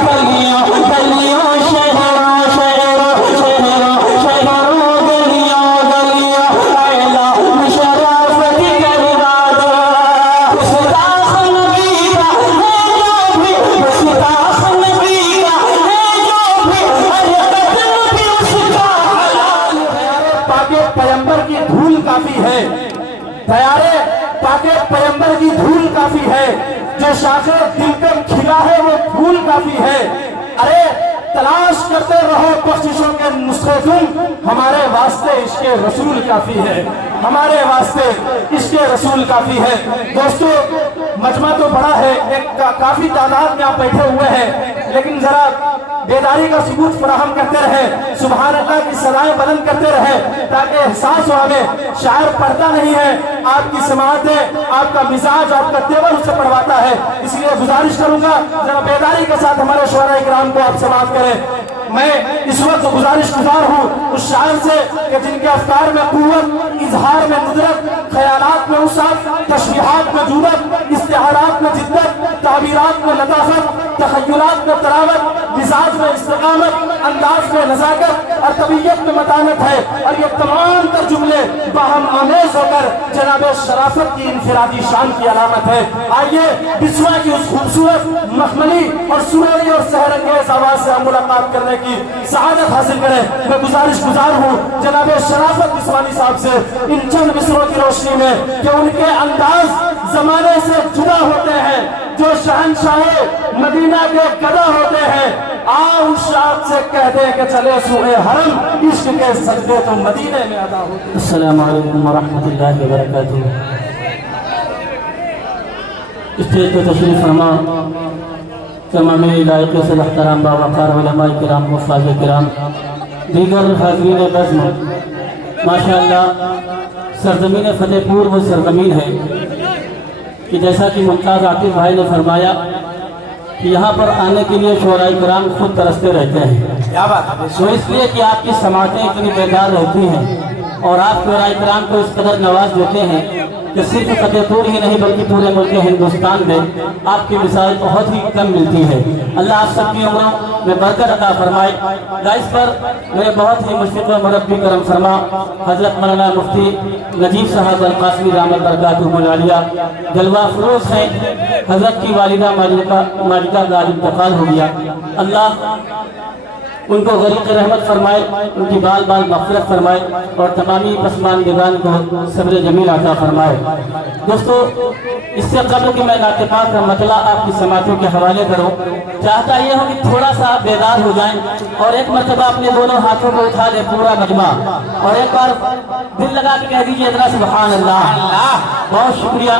गलियों गलियों शहरों शहरों शहरों शहरों गलियों गलियों ऐला मुशर्रफ करवा दो। गुस्ताख नबी का है जो भी, गुस्ताख नबी का है जो भी, हर कदम भी उसका हलाल है। पाके पैगंबर की धूल काफी है, प्यारे पाके पैगंबर की धूल काफी है, जो शाखे दिल पे खिला है वो फूल काफी है। अरे तलाश करते रहो कोशिशों के नुस्खे तुम, हमारे वास्ते इश्के रसूल काफी है, हमारे वास्ते इश्के रसूल काफी है। दोस्तों मजमा तो बड़ा है, एक काफी तादाद में आप बैठे हुए हैं, लेकिन जरा बेदारी का सबूत फराहम करते रहे, सुभान अल्लाह की सदाएं बुलंद करते रहे, ताकि एहसास हो हमें शायर पढ़ता नहीं है, आपकी समाअत है, आपका मिजाज, आपका तेवर उससे पढ़वाता है। इसलिए गुजारिश करूंगा जरा बेदारी के साथ हमारे शोरा इकराम को आप समाअत करें। मैं इस वक्त गुजारिश गुजार हूँ उस शायर से कि जिनके अफकार में कुव्वत, इजहार में नुदरत, ख्यालात में उसात, तशरीहात में जूरत, इस्तिहारात में जिद्दत, ताबीरात में लताफत, तखय्युलात में तरावत, मिजाज में इस्तिकामत, अंदाज में नजाकत और तबीयत में मतानत है। और ये तमाम तर जुमले बाहम आमेज होकर जनाब शराफत की इनफिरादी शान की अलामत है। आइए बिस्वा की उस खूबसूरत मखमली और सुरीली और सहरंगेज आवाज से हम मुलाकात करने की सआदत हासिल करें। मैं गुजारिश गुजार हूँ जनाब शराफत बिस्वानी साहब से इन चंद मिसरों की रोशनी में कि उनके अंदाज जमाने से जुदा होते हैं, जो शहनशाह मदीना के गदा होते हैं। आओ उस शाद से कह दे कि चले सुए हरम, इश्क के सजदे तो मदीने में अदा होते। अस्सलामु अलैकुम वरहमतुल्लाहि वबरकातुहू। स्टेज पर तशरीफ फरमा तमाम इलाके से एहतराम बावकार उलमाए किराम मुफ़ाज़ किराम, दीगर हाज़रीन बज़्म, माशाअल्लाह सरज़मीन फ़तेहपुर वो सरज़मीन है कि जैसा कि मुमताज़ आतिफ़ भाई ने फरमाया कि यहाँ पर आने के लिए शोराए किराम खुद तरसते रहते हैं। क्या बात है। तो इसलिए कि आपकी समातें इतनी बेदार रहती हैं और आप शोराए किराम को इस कदर नवाज देते हैं कि सिर्फ फतेहपुर ही नहीं बल्कि पूरे मुल्क हिंदुस्तान में आपकी मिसाल बहुत ही कम मिलती है। अल्लाह आप सबकी उम्रों में बरकत अता फरमाए। गाइस पर मेरे बहुत ही मुश्किल मुरब्बी करम फरमा हजरत मौलाना मुफ्ती नजीब साहब अल कासमी रहमत बरकातुहुल आलिया जलवा फरोज हैं। हजरत की वालिदा मालिका का इंतकाल हो गया। अल्लाह उनको गरीब रहमत फरमाए, उनकी बाल बाल मग़फ़िरत फरमाए और तमामी पसमानदगान को सब्र जमील अता फरमाए। दोस्तों इससे कबल कि मैं नाते पाक का मतला आपकी समातों के हवाले करूँ, चाहता ये हो कि थोड़ा सा आप बेदार हो जाएं और एक मरतबा अपने दोनों हाथों को उठा दें पूरा मजमा और एक बार दिल लगा के कह दीजिए जरा सुभान अल्लाह। बहुत शुक्रिया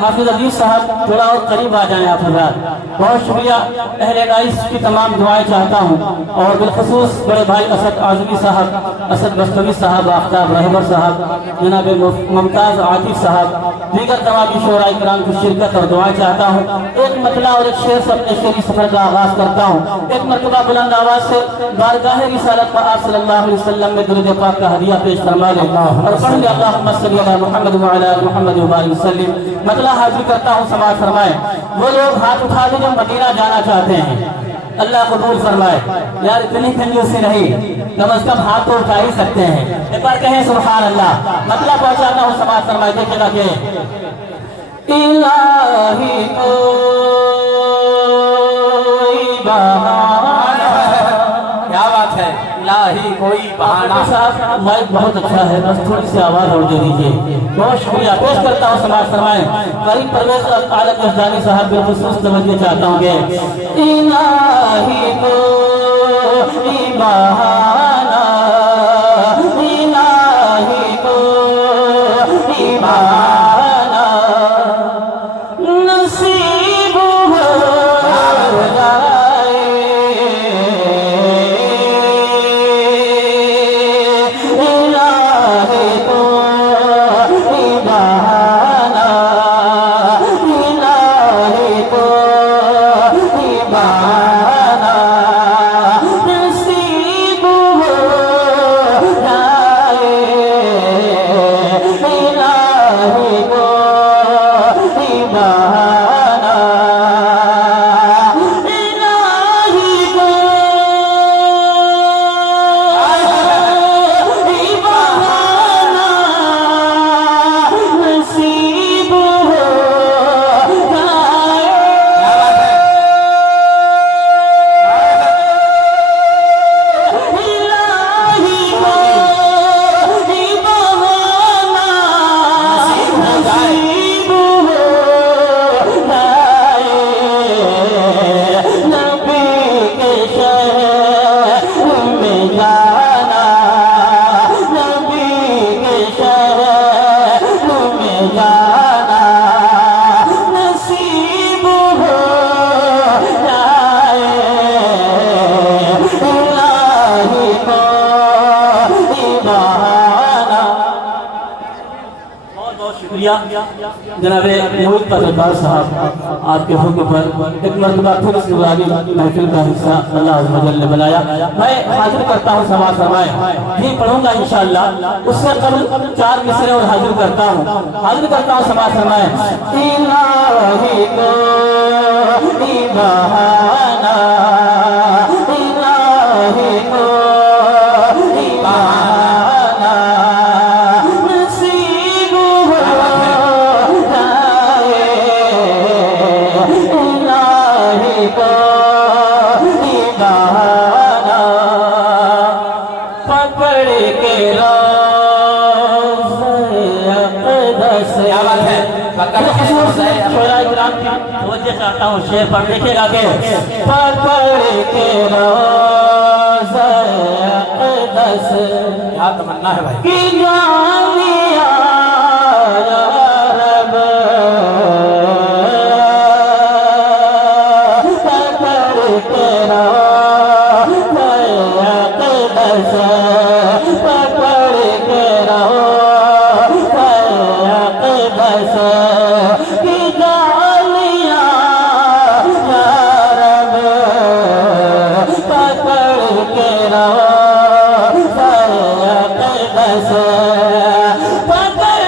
हाफिज अजीज साहब, थोड़ा और करीब आ जाएं आप हज़रात। बहुत शुक्रिया। अहले गाइस की तमाम दुआएं चाहता हूँ और बिलखसूस बड़े भाई असद आज़मी साहब, असद बस्तवी साहब, आफ्ताब रहबर साहब, जनाब मुमताज़ आतिफ साहब, दीगर तमामी शोराए किराम की शिरकत और दुआएं चाहता हूँ। एक मतला और एक शेर से अपने शेरी सफर का आगाज करता हूँ। एक मरतबा बुलंद आवाज से बारगाह रिसालत पर आप सल्लल्लाहु अलैहि वसल्लम में दुरूद पाक का हदिया पेश फरमा लें और पढ़ ले अल्लाहुम्मा सल्ली अला मुहम्मद व अला आलि मुहम्मद व बारिक वसल्लिम। मतला हाजिर करता हूँ, समाज फरमाए। वो लोग हाथ उठा दे जो मदीना जाना चाहते हैं, अल्लाह कबूल फरमाए। यार इतनी कंजूसी नहीं, कम अज कम हाथ तो उठा ही सकते हैं। एक बार कहें सुभान अल्लाह। मतलब पहुंचाता हूँ, समाज फरमाए। देखिएगा कि इलाही क्या बात है, इलाही कोई बहाना। साहब माइक बहुत अच्छा है, बस थोड़ी सी आवाज और दे दीजिए। बहुत शुक्रिया पेश करता हूँ, समाज फरमाए। करीब परवेज आलम यज़दानी साहब बिलखुसूस तवज्जो चाहता हूँ कि इलाही कोई बहाना, इलाही कोई बहाना नसीब हो जाए, इलाही कोई बहाना, इलाही कोई बहाना नसीब जनाबे मोहित पत्रकार साहब आपके हुक्म पर एक मरतबा फिर इस नुरानी महफिल का हिस्सा अल्लाह अज़्ज़ व जल ने बनाया। मैं हाजिर करता हूँ समाज फरमाए भी पढ़ूंगा इंशाअल्लाह, उससे कबल 4 मिसरे और हाजिर करता हूँ समाज फरमाए। इलाही को बहाना, इलाही को बहाना, नसीब हो जाए, इलाही को बहाना, पकड़ के चाहता हूँ शेर पर लिखेगा के पकड़ के क्या तमन्ना है भाई कि जानिया रब पकड़ के पकड़ के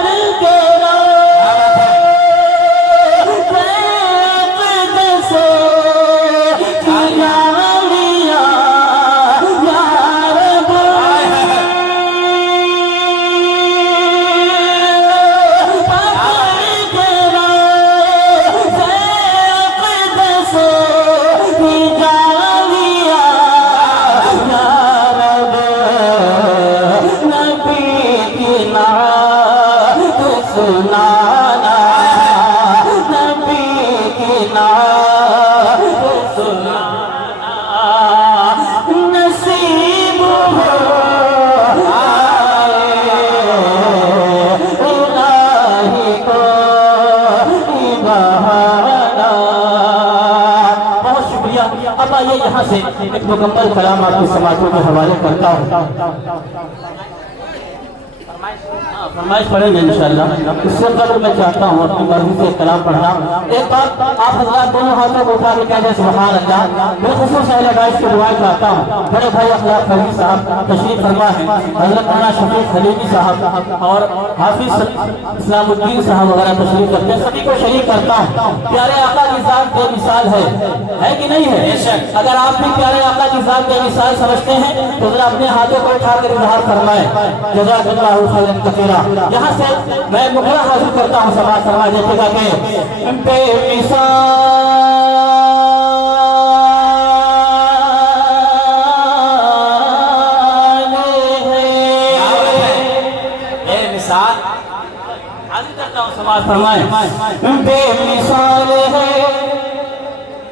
सुनाना नबी की नात सुनाना नसीब हो आए इलाही को बहाना। बहुत शुक्रिया। अब आइए यहाँ से एक मुकम्मल कलाम आपके समातों के हवाले करता हूँ। फरमाइश पढ़ेंगे इंशाअल्लाह। उससे पहले मैं चाहता हूँ अपनी मर्जी से कलाम पढ़ना। एक बात आप हज़रात दोनों हाथों को उठा के कह दें सुभान अल्लाह। मैं खुसूस अहले की दुआएं चाहता हूँ। बड़े भाई अखलाक फरीद साहब तशरीफ फरमा है, हज़रत मौलाना शफीक खलीली साहब और हाफिज इस्लामुद्दीन साहब वगैरह तशरीफ करते हैं। सभी को शरीक करता हूँ। प्यारे आका की ज़ात बेमिसाल है कि नहीं है? अगर आप भी प्यारे आका की ज़ात बेमिसाल समझते हैं तो जरा अपने हाथों को उठा कर इज़हार फरमाएं। जज़ाकल्लाहु खैरन कसीरा। यहाँ से मैं मुखरा हाजिर करता हूँ समाज समाज देखा के बेमिसाल हाजिर करता हूँ समाज फरमाए। बेमिसाल है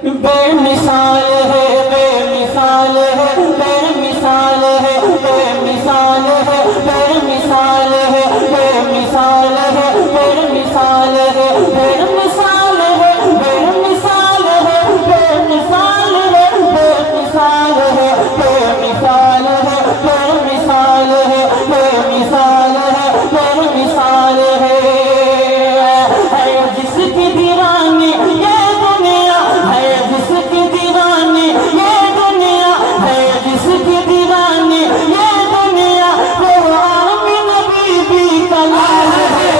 बेमिसाल है बेमिसाल है बेमिसाल है बेमिसाल है बेमिसाल है बेमिसाल है बेमिसाल है बेमिसाल है बेमिसाल है बेमिसाल है बेमिसाल है बेमिसाल है बेमिसाल है बेमिसाल है बेमिसाल है जिसकी दीवानी ये दुनिया है, जिसकी दीवानी ये दुनिया है, जिसकी दीवानी ये दुनिया वो आमिन बीबी का लाल है।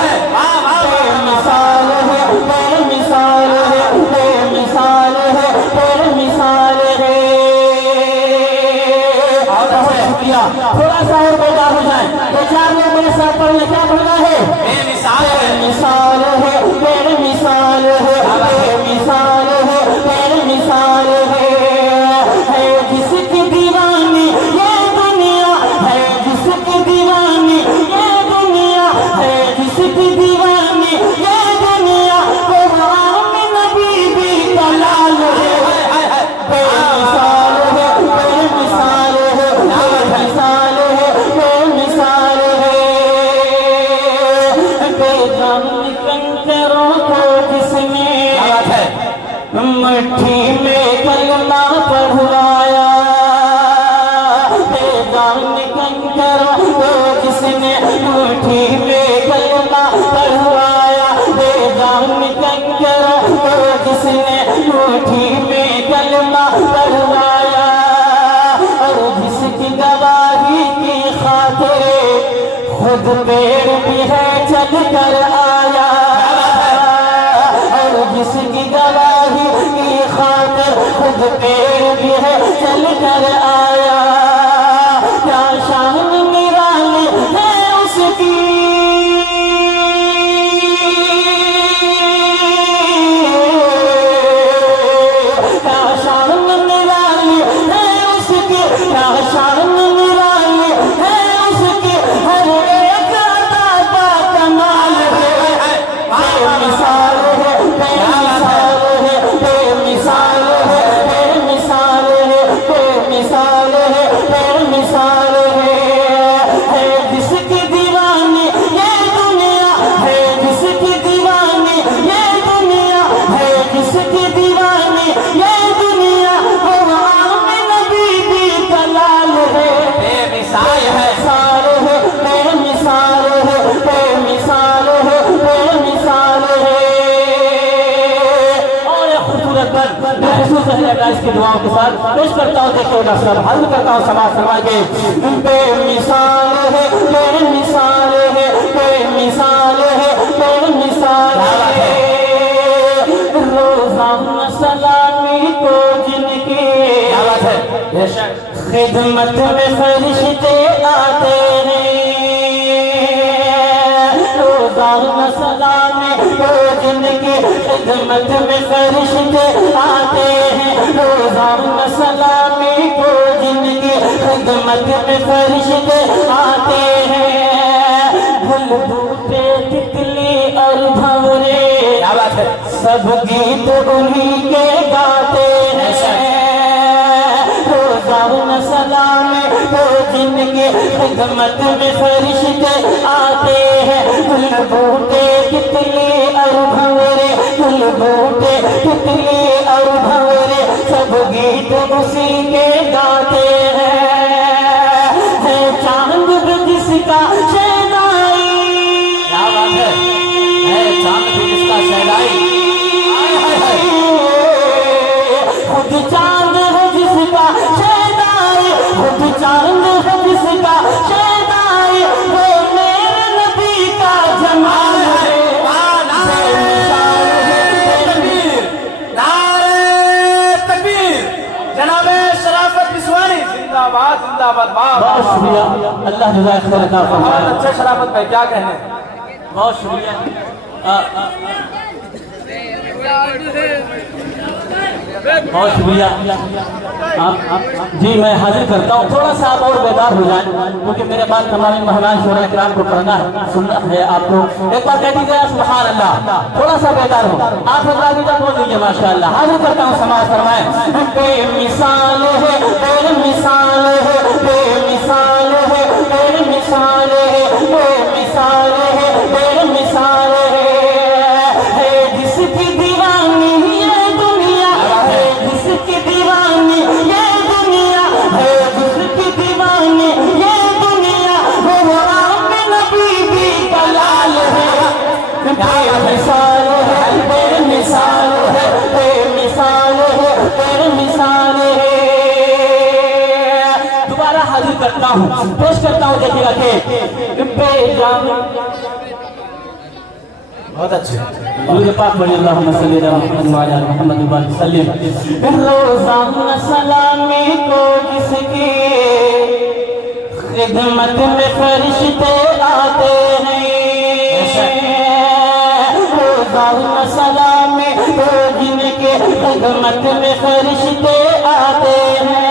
बेमिसाल है बेमिसाल है बेमिसाल है बेमिसाल है। शुक्रिया। थोड़ा सा और बेकार हो जाए तो 4 लोग मेरे साथ पढ़ने क्या पढ़ना है? बेमिसाल बेमिसाल है बेमिसाल है बेमिसाल है बेमिसाल है जिसकी दीवानी ये दुनिया है, जिसकी दीवानी ये दुनिया है, जिसकी दीवानी ये दुनिया वो आमिन बीबी का लाल है। बेमिसाल है बेमिसाल है बेमिसाल है बेमिसाल है बेजान कंकर खुद पेड़ भी है चल कर आया, और जिसकी गवाही की खातिर खुद पेड़ भी है चल कर आया। क्या शान निराली है उसकी, क्या शान निराली है उसकी, क्या शान निराली है उसकी, हर एक अदा का कमाल है। बेमिसाल है, बेमिसाल है, बेमिसाल है, बेमिसाल है, बेमिसाल है, बेमिसाल है जिसकी दीवानी ये दुनिया, है जिसकी दीवानी ये दुनिया, है जिसकी दीवानी ये दुनिया, वो आमिन बीबी का लाल है। बेमिसाल है, बेमिसाल है, बेमिसाल है, बेमिसाल है, बेमिसाल है। और एक खूबसूरत इसकी दुआओं के साथ पेश करता हूँ, देखो डॉक्टर साहब हल करता हूँ समाज समाज के। बेमिसाल है, बेमिसाल है, बेमिसाल है, बेमिसाल है। रोज़ाना सलामी को जिनकी खिदमत में फरिश्ते आते हैं, रोज़ाना सलामी को जिनकी खिदमत में फरिश्ते आते हैं, रोज़ाना सलामी को जिनकी खिदमत में फरिश्ते आते हैं। फूल बूटे तितली और भंवरे सब गीत उन्हीं के गाते हैं, रोज़ाना सलामी को जिनकी खिदमत में फरिश्ते आते हैं। फूल बूटे तितली और भंवरे, फूल बूटे तितली और भंवरे सब गीत उसी के गाते हैं। है चांद भी जिसका शहनाई, क्या बात है चांद भी जिसका शहनाई, खुद चांद है जिसका शहनाई, खुद चांद है जिसका शहनाई, वो मेरे नबी का जमाल है। जनाबे शराफत बिस्वानी जिंदाबाद जिंदाबाद। बहुत शुक्रिया, अल्लाह जज़ाक खैर अता फरमाए। बहुत अच्छे शराफत भाई, क्या कहने। बहुत शुक्रिया। बहुत शुक्रिया आप जी। मैं हाजिर करता हूँ, थोड़ा सा आप और बेदार हो जाए, क्योंकि मेरे बाद तमाम मेहमान शोरा इकराम को पढ़ना है, सुनना है आपको। एक बार कह दीजिए सुभान अल्लाह, थोड़ा सा बेदार हो आप बोल दीजिए माशाअल्लाह। हाजिर करता हूँ, समाज फरमाए। बेमिसाल है, बेमिसाल है, बेमिसाल है, बेमिसाल है, बेमिसाल है, बेमिसाल है जिसकी दीवानी ये दुनिया, है जिसकी दीवानी ये दुनिया, है जिसकी दीवानी ये दुनिया, वो आमिन बीबी का लाल है। बेमिसाल है, बेमिसाल है, बेमिसाल है, बेमिसाल है। दोबारा हाजिर करता हूँ, पेश करता हूँ, देखिएगा कि बेजान। बहुत अच्छे। मुझे पाक बड़ी अल्लाहुम्मा सल्ली अला मुहम्मद व अला मुहम्मद व सल्लिम। रोज़ाना सलामी को जिसकी खिदमत में फरिश्ते आते हैं, रोज़ाना सलामी को जिनके खिदमत में फरिश्ते आते हैं।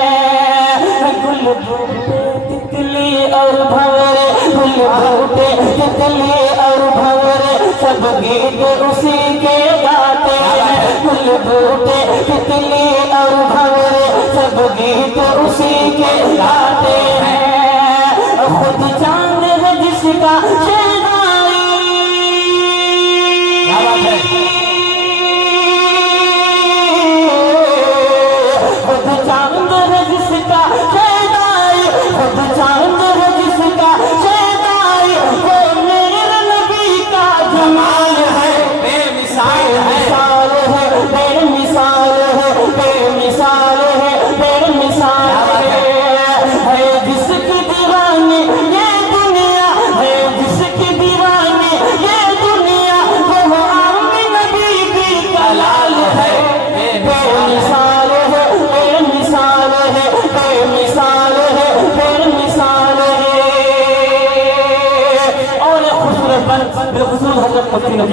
गुल बूटे तितली और भंवरे, गुल बूटे तितली और भंवरे सब गीत उसी के गाते हैं। गुल बूटे तितली और भंवरे सब गीत उसी के गाते हैं। खुद चांद है जिसका शहनाई, क्या बात है। खुद चांद है जिसका शहनाई, खुद चांद है जिसका शहनाई, वो मेरे नबी का जमाल है। बेमिसाल है, बेमिसाल है, बेमिसाल है, बेमिसाल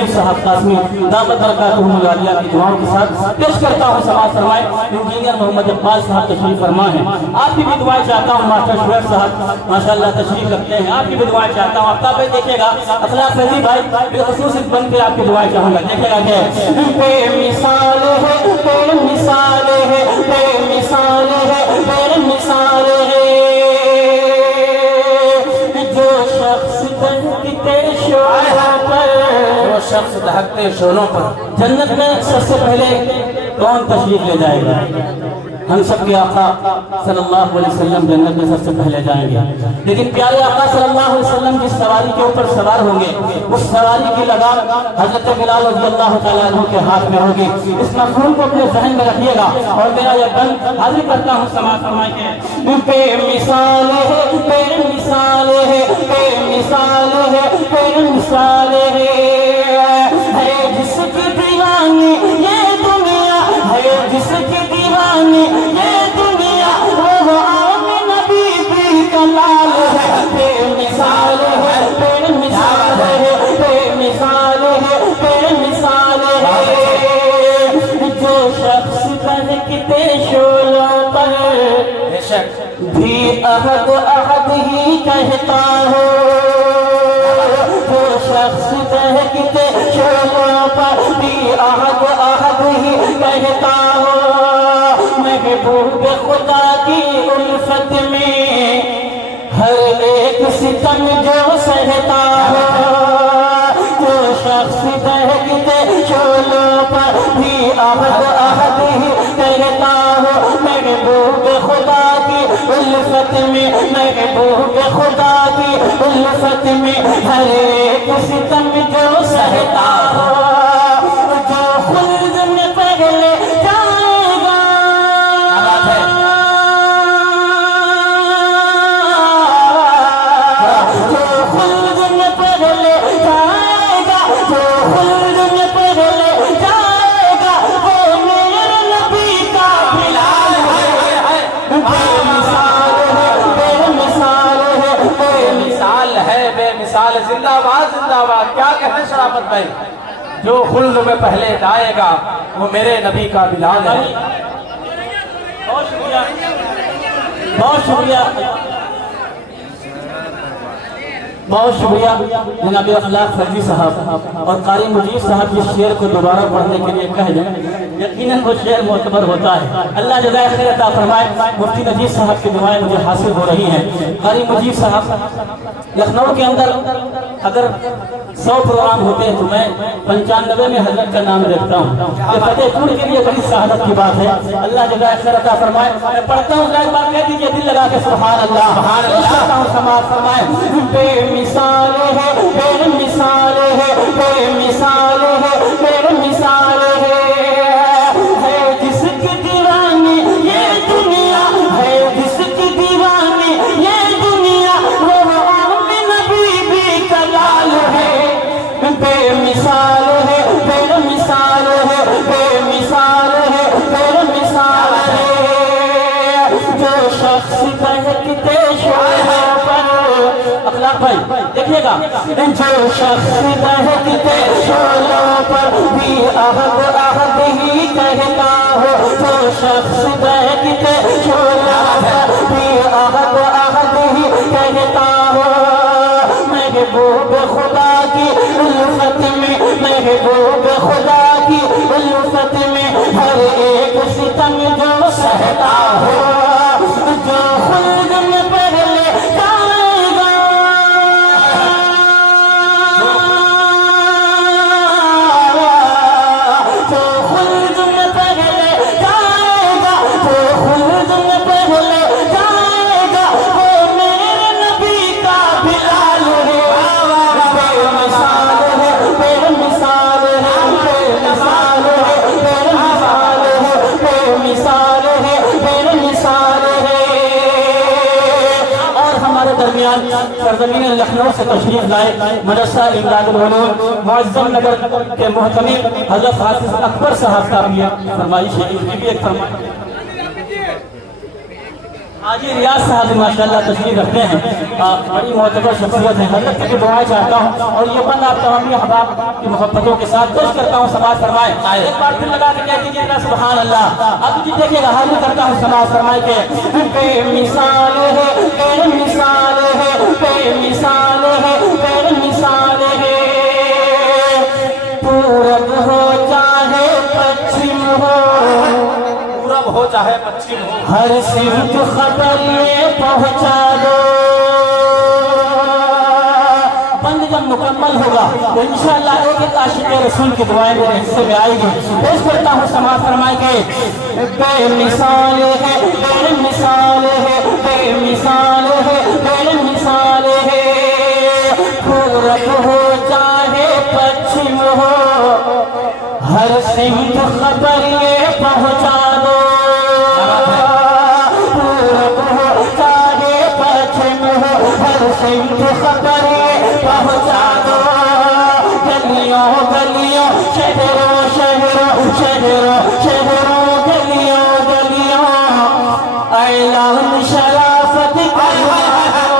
शरीफ साहब कासमी दामद बरकातुहुमुल आलिया की दुआओं के साथ पेश करता हूँ। समाज फरमाए इंजीनियर मोहम्मद इकबाल साहब तशरीफ फरमा है। आपकी भी दुआएं चाहता हूँ। मास्टर शुएब साहब माशाअल्लाह तशरीफ रखते हैं। आपकी भी दुआएं चाहता हूँ। आफ्ताब भाई देखिएगा, अखलाक फैजी भाई बेखुसूस बन के आपकी दुआएं चाहूँगा। देखिएगा क्या बेमिसाल है, बेमिसाल है, बेमिसाल है, बेमिसाल है जो शख्स दहकते शोलों पर जन्नत में सबसे पहले कौन तशरीफ ले जाएगा? हम सब के आका सल्लल्लाहु अलैहि वसल्लम जन्नत में सबसे पहले जाएंगे। लेकिन प्यारे आका सल्लल्लाहु अलैहि वसल्लम जिस सवारी के ऊपर सवार होंगे उस सवारी की लगाम हजरत बिलाल रज़ियल्लाहु तआला अन्हु के हाथ में होगी। इस मफ़हूम को अपने ज़हन में रखिएगा। और मेरा यह बंद हाजिर करता हूँ समाज फरमाए के बेमिसाल है, बेमिसाल है, बेमिसाल है, बेमिसाल है जिसकी दीवानी ये दुनिया है, जिसकी दीवानी ये दुनिया वो आमिना बीबी का लाल है। बेमिसाल है, बेमिसाल है, बेमिसाल है, बेमिसाल है जो शख्स दहकते शोलों पर भी अहद अहद ही कहता हो, जो शख्स दहकते शोलों पर भी अहद अहद ही कहता हो, महबूब खुदा की उल्फत में हर एक सितम जो सहता हो, जो शख्स दहकते शोलों पर भी अहद अहद ही कहता हो, महबूब खुदा की उल्फत में, महबूब खुदा की उल्फत में हर एक सितम जो सहता हो, जो खुल्द में पहले जाएगा, जो खुल्द में पहले जाएगा, जो खुल्द में पहले जाएगा वो मेरे नबी का बिलाल है। बेमिसाल है, बेमिसाल है, बेमिसाल है, बेमिसाल। जिंदाबाद जिंदाबाद। क्या कहते हैं शराफत भाई? जो खुल्द में पहले जाएगा वो मेरे नबी का बिलाल है। बहुत शुक्रिया, बहुत शुक्रिया, बहुत शुक्रिया जनाब अखलाक फैजी साहब और कारी मुजीब साहब के शेर को दोबारा पढ़ने के लिए कह दें। यकीनन वो शेर मोतबर होता है। अल्लाह जज़ाए खैर अता फरमाए। मुफ्ती नजीब साहब की दुआएं मुझे हासिल हो रही हैं। कारी मुजीब साहब लखनऊ के अंदर अगर 100 प्रोग्राम होते हैं तो मैं 95 में हजरत का नाम देखता हूँ। ये फतेहपुर के लिए बड़ी शहादत की बात है। अल्लाह जज़ाए खैर अता फरमाए। मैं पढ़ता हूँ, एक बार कह दीजिए दिल लगा के सुभान अल्लाह, सुभान अल्लाह। समाज फरमाए बेमिसाल है, बेमिसाल है, बेमिसाल है, बेमिसाल है जिसकी दीवानी ये दुनिया है, जिसकी दीवानी ये दुनिया वो आमिना बीबी का लाल है। बेमिसाल है, बेमिसाल है, बेमिसाल है, बेमिसाल है जो शख्स दहकते शोलों पर, अखलाक भाई देखिएगा, जो शख्स दहकते शोलों पर भी अहद अहद ही कहता हो, जो शख्स दहकते शोलों पर भी अहद अहद ही कहता हो, महबूब खुदा की उल्फत में, महबूब खुदा की उल्फत में हर एक सितम जो सहता हो, जो खुल्द में पहले जाएगा, जो खुल्द में पहले जाएगा, जो खुल्द में पहले जाएगा वो मेरे नबी का बिलाल है। बेमिसाल है, बेमिसाल है, बेमिसाल है, बेमिसाल है, बेमिसाल है, बेमिसाल है। और हमारे दरमियान सरजमीन लखनऊ से तशरीफ लाए मदरसा इमदादुल उलूम मुअज़्ज़म नगर के मोहतमिम हज़रत हाफिज़ अकबर साहब का भी फरमाइश है। उनकी भी एक फरमाइश हाजी रियाज साहब माशाल्लाह तशरीफ रखते हैं, बड़ी मोतबर शख्सियत है। हज़रत की दुआएं चाहता हूँ और ये बंद आप तमाम अहबाब की मोहब्बतों के साथ पेश करता हूँ। समाज फरमाए एक बार फिर लगा के कह दीजिएगा सुभान अल्लाह। अब जी देखिएगा, हाजिर करता हूँ समाज फरमाए के बेमिसाल है, बेमिसाल है, बेमिसाल है, बेमिसाल है। पूरब हो चाहे पश्चिम हो, पूरब हो चाहे पश्चिम हो, हर सिमत खबर ये पहुंचा दो। बंद जब मुकम्मल होगा तो इंशाअल्लाह एक एक आशिक रसूल की दुआएं मेरे हिस्से में आएगी। पेश करता हूँ समाज फरमाए के बेमिसाल है, बेमिसाल है, बेमिसाल है, बेमिसाल है। पूरब हो चाहे पश्चिम हो, हर सिमत खबर ये पहुंचा दो। पूरब हो चाहे पश्चिम हो, हर सिमत खबर ये पहुंचा दो। गलियों गलियों, शहरों शहरों, शहरों शहरों, गलियों गलियों, ऐलान शराफत करवा दो।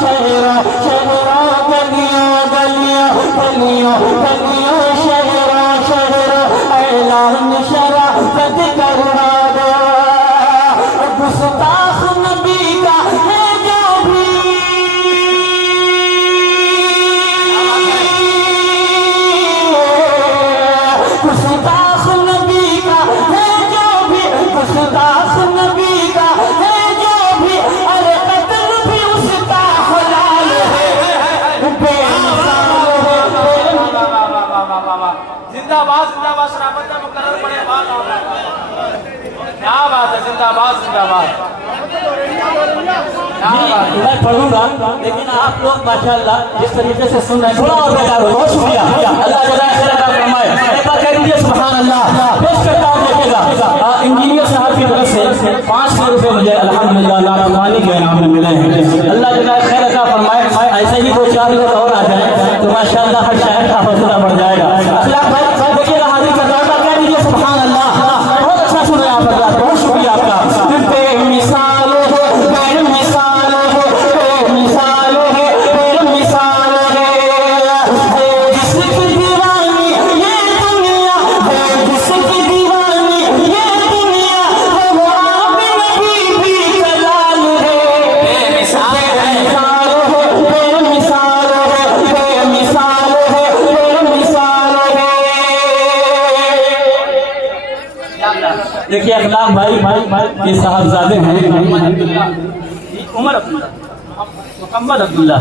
शहरों शहरों, गलियों गलियों, गलियों गलियों, शहरों शहरों, ऐलान शराफत करवा दो। गुस्ताख नबी का है जो भी, गुस्ताख नबी का है जो भी, गुस्ताख नबी का है जो भी, अरे कत्ल भी उसका हलाल है। बेमिसाल है, जिंदाबाद जिंदाबाद, शराफत का मुकर्रर पड़े। क्या बात है, जिंदाबाद जिंदाबाद। जी मैं पढ़ूंगा, लेकिन आप लोग माशाअल्लाह जिस तरीके से सुन रहे हैं थोड़ा और बेकार हो। बहुत शुक्रिया, अल्लाह जज़ा खैर अता फरमाए। एक बार कह दीजिए सुभान अल्लाह। पेश करता हूँ, देखिएगा इंजीनियर साहब की तरफ से 500 रुपये मुझे अल्हम्दुलिल्लाह नाराज़गी के इनाम में मिले हैं। अल्लाह जज़ा खैर अता फरमाए। ऐसे ही 2-4 लोग और आ जाए तो माशाअल्लाह हर शहर का हौसला बढ़ जाएगा। देखिएगा हाजिर करता हूँ, कह दीजिए सुभान अल्लाह। बहुत अच्छा सुन रहे हैं आप, बहुत शुक्रिया आपका। बेमिसाल है, बेमिसाल है, बेमिसाल है, बेमिसाल है। जिसकी दीवानी ये दुनिया है, जिसकी दीवानी ये दुनिया है, वो आप नबी भी कलाल है। बेमिसाल है, बेमिसाल है, बेमिसाल है, बेमिसाल है। देखिए अखलाक भाई ये साहबजादे हैं उमर अब्दुल्ला, मोहम्मद अब्दुल्ला,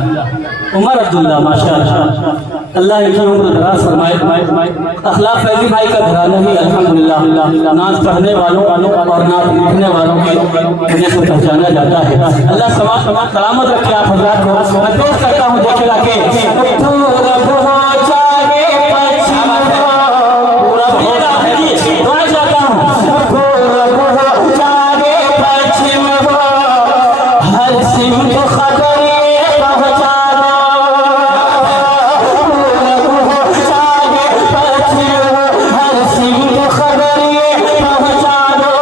उमर अब्दुल्ला माशाअल्लाह। अल्लाह इनकी उम्र दराज फरमाए। अखलाक फैजी भाई का घराना ही अल्हम्दुलिल्लाह नाज पढ़ने वालों और नाज लिखने वालों की वजह से पहचाना जाता है। अल्लाह समाज सलामत रखे आप हज़रात को। मैं पेश करता हूँ, देखिएगा कि पूरब हो चाहे पश्चिम हो, पूरब हो दुआ चाहता हूँ। पूरब हो चाहे पश्चिम हो, हर सिमत खबर ये पहुंचा दो। पूरब हो चाहे पश्चिम हो, हर सिमत खबर ये पहुंचा दो।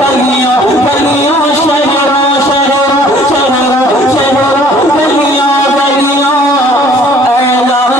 गलियों गलियों, शहरों शहरों, शहरों शहरों, गलियों गलियों, ऐलान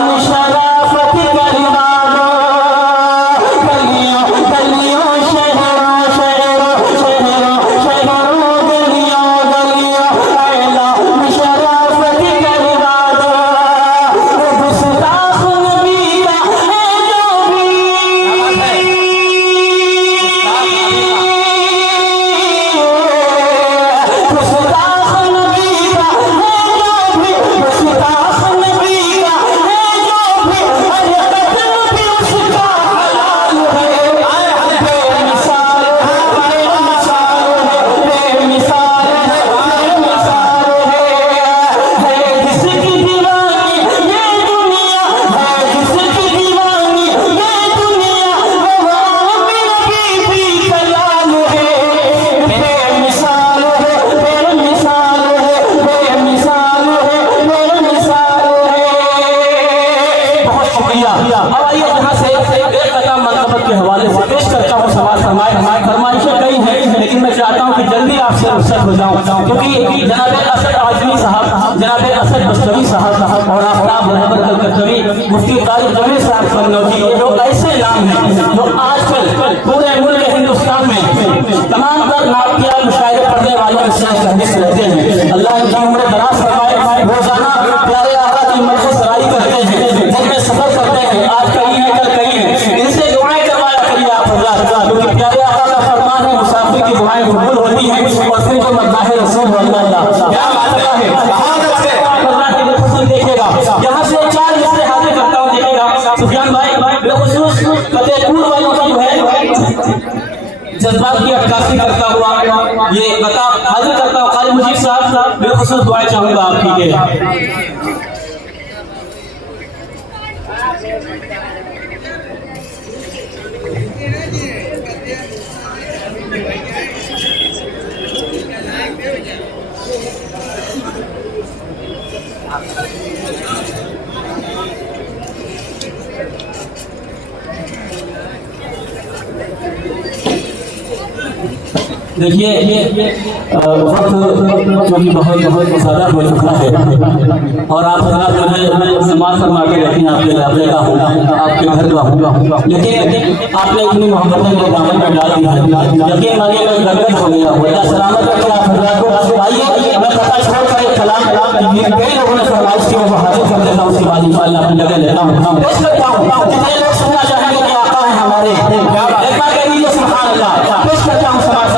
हो जाऊं, क्योंकि जनाब असद आजमी साहब, जनाब असद बस्तवी साहब और आफ्ताब रहबर कलकत्तवी, मुफ्ती तारिक जमील साहब कन्नौजी, जो ऐसे नाम हैं जो आजकल पूरे मुल्क हिंदुस्तान में तमाम तर नातिया मुशायरे पढ़ने वालों से हदीस रहते हैं। अल्लाह इनकी उम्र दराज फरमाए। रोजाना प्यारे आका की मजलिस सराई करते हैं, दिन में सफर करते हैं, आज कहीं है कल कहीं है, इनसे दुआएं करवाया करिए आप हज़रात, क्योंकि प्यारे आका का फरमान है मुसाफिर की दुआएं कबूल होती हैं। और फिर जो मद्दाह रसूल अल्लाह क्या बात है, देखिएगा यहाँ से 4 मिसरे हाजिर करता हूँ, देखिएगा सुफियान भाई बेखुसूस फतेहपुर वालों की जो है जज्बात की अक्कासी करता हुआ ये बता हाजिर करता हूँ। खालिद मुजीब साहब बेखुसूस दुआएं चाहूंगा आपकी के। देखिए वक्त जो कि बहुत ज़्यादा हो चुका है और आप मुझे समाज फरमा के रहती हैं, आपके इलाके का हूँ, आपके घर का हूँ, लेकिन आपने इतनी मोहब्बत मेरे दामन में डाल दी है, यकीन मानिए मैं गदगद हो गया हूँ। सलामत रखे आप हज़रात को। आइए मैं पता छोड़कर एक कलाम कई लोगों ने फरमाइश की, मैं हाजिर कर देता हूँ, उसके बाद इंशाअल्लाह अपनी जगह लेता हूँ, पेश करता हूँ। जितने लोग सुनना चाहेंगे कि आका है हमारे, एक बार कह दीजिए सुभान अल्लाह। पेश करता हूँ समाज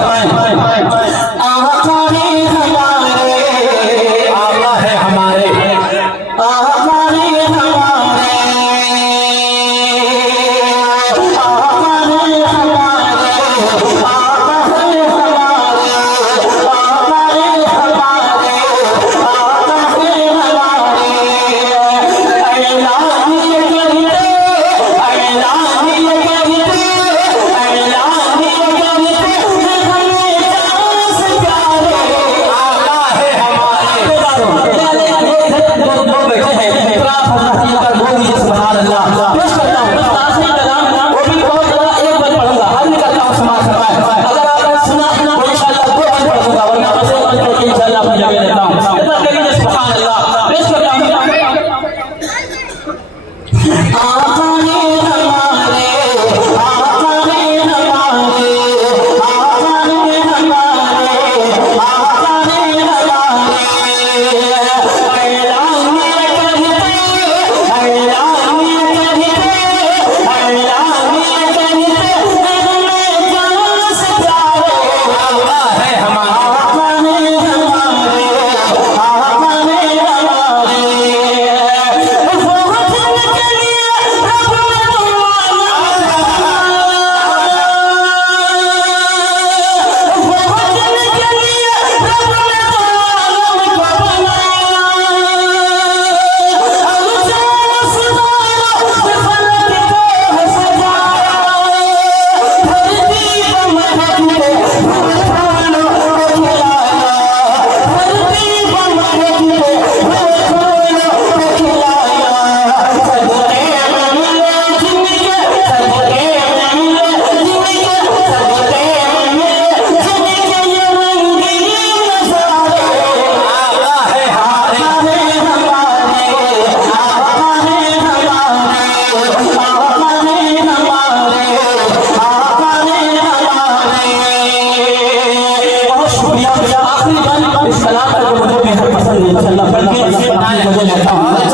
आखिरी बात इस कलाम का जो मुझे बेहद पसंद है, इंशाअल्लाह पढ़ के अपनी जगह लेता हूँ।